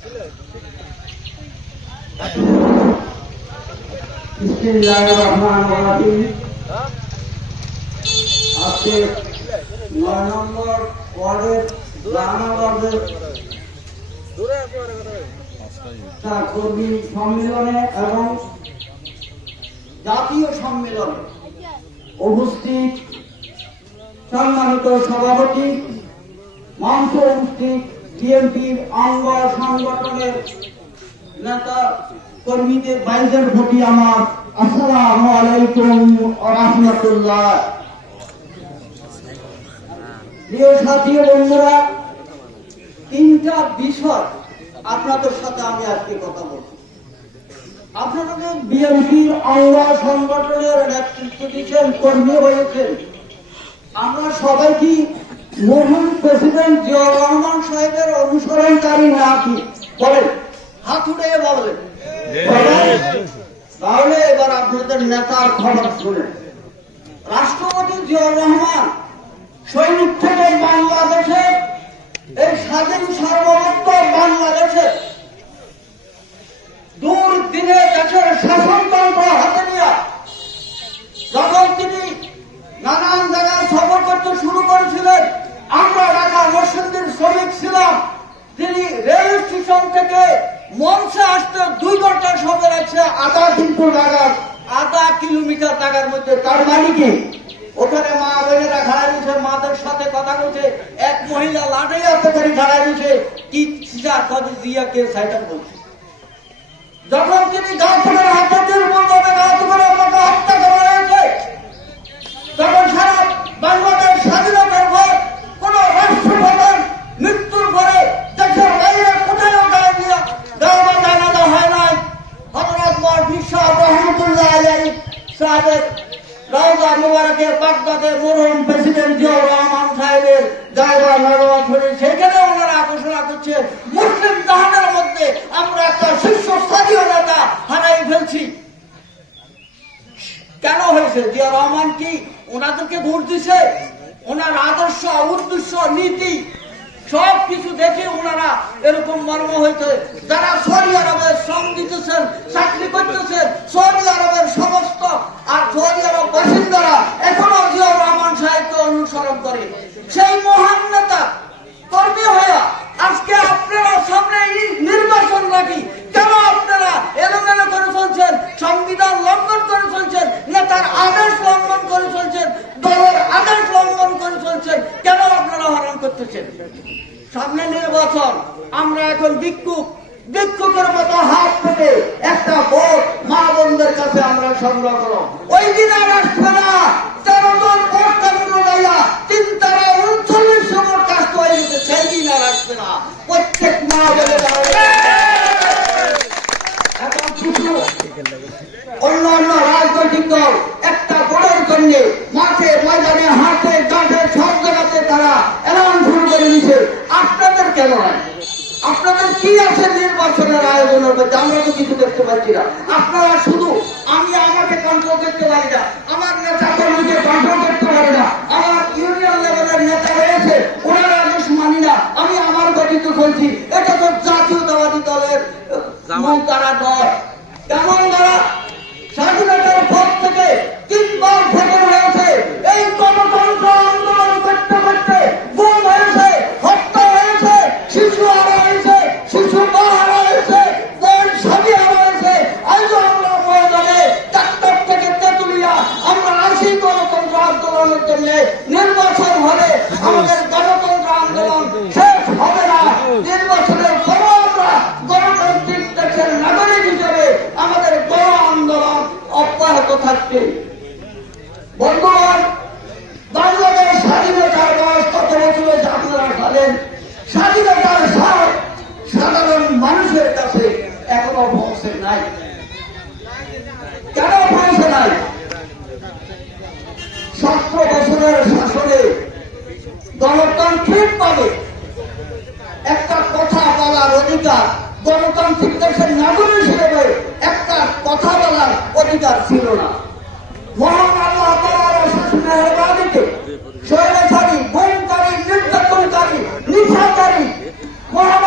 বিসমিল্লাহিররহমানিররহিম। আজকে ৯ নম্বর ওয়ার্ডের রানাবাদের কর্মী সম্মেলনে এবং জাতীয় সম্মেলনে উপস্থিত সম্মানিত সভাপতি, মঞ্চ উপস্থিত বিএনপির অঙ্গ সংগঠনের নেতা কর্মীদের ভাইদের প্রতি আমার আসসালামু আলাইকুম ওয়া রাহমাতুল্লাহ। প্রিয় সাথী বন্ধুরা, তিনটা বিষয় আপনাদের সাথে আমি আজকে কথা বলবো। আপনারা বিএনপির অঙ্গ সংগঠনের নেতৃত্ব দিচ্ছেন, কর্মী হয়েছেন। আমরা সবাই কি মরহুম প্রেসিডেন্ট জিয়াউর রহমান সাহেবের অনুসরণকারী নাকি? বলেন, হাত উঠে বলেন। তাহলে এবার আপনাদের নেতার খবর শুনেন। রাষ্ট্রপতি জিয়াউর রহমান সৈনিক থেকে বাংলাদেশে, এই স্বাধীন সার্বভৌমত্ব বাংলাদেশে দূর দিনে দেশের শাসনতন্ত্র হাতে নিয়ে যখন তিনি নানান জায়গায় সফর করতে শুরু করেছিলেন, আমরা ঢাকা মসজিদের শ্রমিক ছিলাম। তিনি রেল স্টেশন থেকে মঞ্চে আসতে 2 ঘন্টা সময় লাগছে, আধা কিলোমিটার টাকার মধ্যে। তার মানে কি ওখানে মা বোনেরা খাড়া দিয়েছে, মাদের সাথে কথা বলছে, এক মহিলা লাঠি হাতে করে খাড়া দিয়েছে, কি জিয়া কে সাইডার বলছে। যখন তিনি গাছপালার হাতে দুর্বলভাবে গাছপালা হত্যা করা হয়েছে, তখন সারা বাংলাদেশ স্বাধীনতার পর কোন রাষ্ট্রপ্রধান মৃত্যুর পরে দেশের বাইরে কোথায় জানাজা হয় নাই। হযরত মুফতি সাহেব রহমাতুল্লাহ আলাইহি সাহেবের রওজা মুবারকে বাগদাদের মরহুম প্রেসিডেন্ট জিয়াউর রহমান সাহেবের জায়গা নরওয়াজ শরীফ, সেখানে ওনারা ঘোষণা করছে মুসলিম জাহানের মধ্যে আমরা একটা শীর্ষস্থানীয় নেতা হারাই ফেলছি। কেন হয়েছে? জিয়াউর রহমান কি ওনাদেরকে ভোট দিছে? ওনার আদর্শ, উদ্দেশ্য, নীতি সবকিছু দেখে ওনারা এরকম মর্ম হয়েছে। যারা সৌদি আরবে শ্রম দিতেছেন, চাকরি করতেছেন, সৌদি আরবের সমস্ত আর সৌদি আরব বাসিন্দারা এখনো জিয়াউর রহমান সাহেবকে অনুসরণ করে। সেই মহান নেতা কর্মী হইয়া আজকে আপনারা সামনে নির্বাচন নাকি কেন আপনারা এলোমেলো করে চলছেন? সংবিধান লঙ্ঘন করে চলছেন, নেতার আদেশ লঙ্ঘন করে চলছেন, দলের আদেশ লঙ্ঘন করে চলছেন। কেন আপনারা হরণ করতেছেন? সামনে নির্বাচন, আমরা এখন ভিক্ষুকের মতো হাত পেতে একটা ভোট মা বোনদের কাছে আমরা সংগ্রহ করো। ওই দিন আর আসবে না 13 জন ভোট কেন্দ্র যাইয়া 3 তারা 39 ভোট কাস্ট হয়ে গেছে, সেই দিন আর আসবে না। প্রত্যেক মা বলে এখন কিছু অন্যান্য রাজনৈতিক দল একটা ভোটের জন্য মাঠে ময়দানে হাটে ঘাটে সব জায়গাতে তারা এলান শুরু করে দিচ্ছে। আপনাদের কেন হয়? আপনাদের কি আছে নির্বাচনের আয়োজনের মধ্যে? আমরা তো কিছু দেখতে পাচ্ছি না। আপনারা শুধু আমাকে কন্ট্রোল করতে পারি না, আমার নেতা কর্মীকে কন্ট্রোল করতে পারি না, আমার ইউনিয়ন লেভেলের নেতা রয়েছে ওনারা আদেশ মানি না, আমি আমার গতিতে চলছি। এটা তো জাতীয়তাবাদী দলের তারা নয়। কেমন তারা স্বাধীনতার পর থেকে 3 বার ফেটে হয়েছে, এই গণতন্ত্র আন্দোলন করতে করতে গুম হয়েছে, হত্যা হয়েছে, শিশু হারা হয়েছে, শিশু মা হারা হয়েছে, বোন স্বামী হারা হয়েছে। আজও আমরা ময়দানে চারটার থেকে তেতুলিয়া আমরা আসি গণতন্ত্র আন্দোলনের জন্য। নির্বাচন হলে আমাদের গণতন্ত্র আন্দোলন শেষ হবে না। নির্বাচনের পর আমরা গণতান্ত্রিক দেশের নাগরিক হিসেবে আমাদের গণ আন্দোলন অব্যাহত থাকবে। বন্ধুগণ, বাংলাদেশ স্বাধীনতার বয়স কত বছর হয়েছে আপনারা জানেন? স্বাধীনতার স্বাদ সাধারণ মানুষের কাছে এখনো পৌঁছে নাই। কেন পৌঁছে নাই? 17 বছরের শাসনে গণতান্ত্রিক ভাবে একটা কথা বলার অধিকার, গণতান্ত্রিক দেশের নাগরিক হিসেবে একটা কথা বলার অধিকার ছিল না। মহান আল্লাহ তাআলার অশেষ মেহেরবানিতে স্বৈরাচারী, গুমকারী, নির্যাতনকারী, নিশাকারী মহান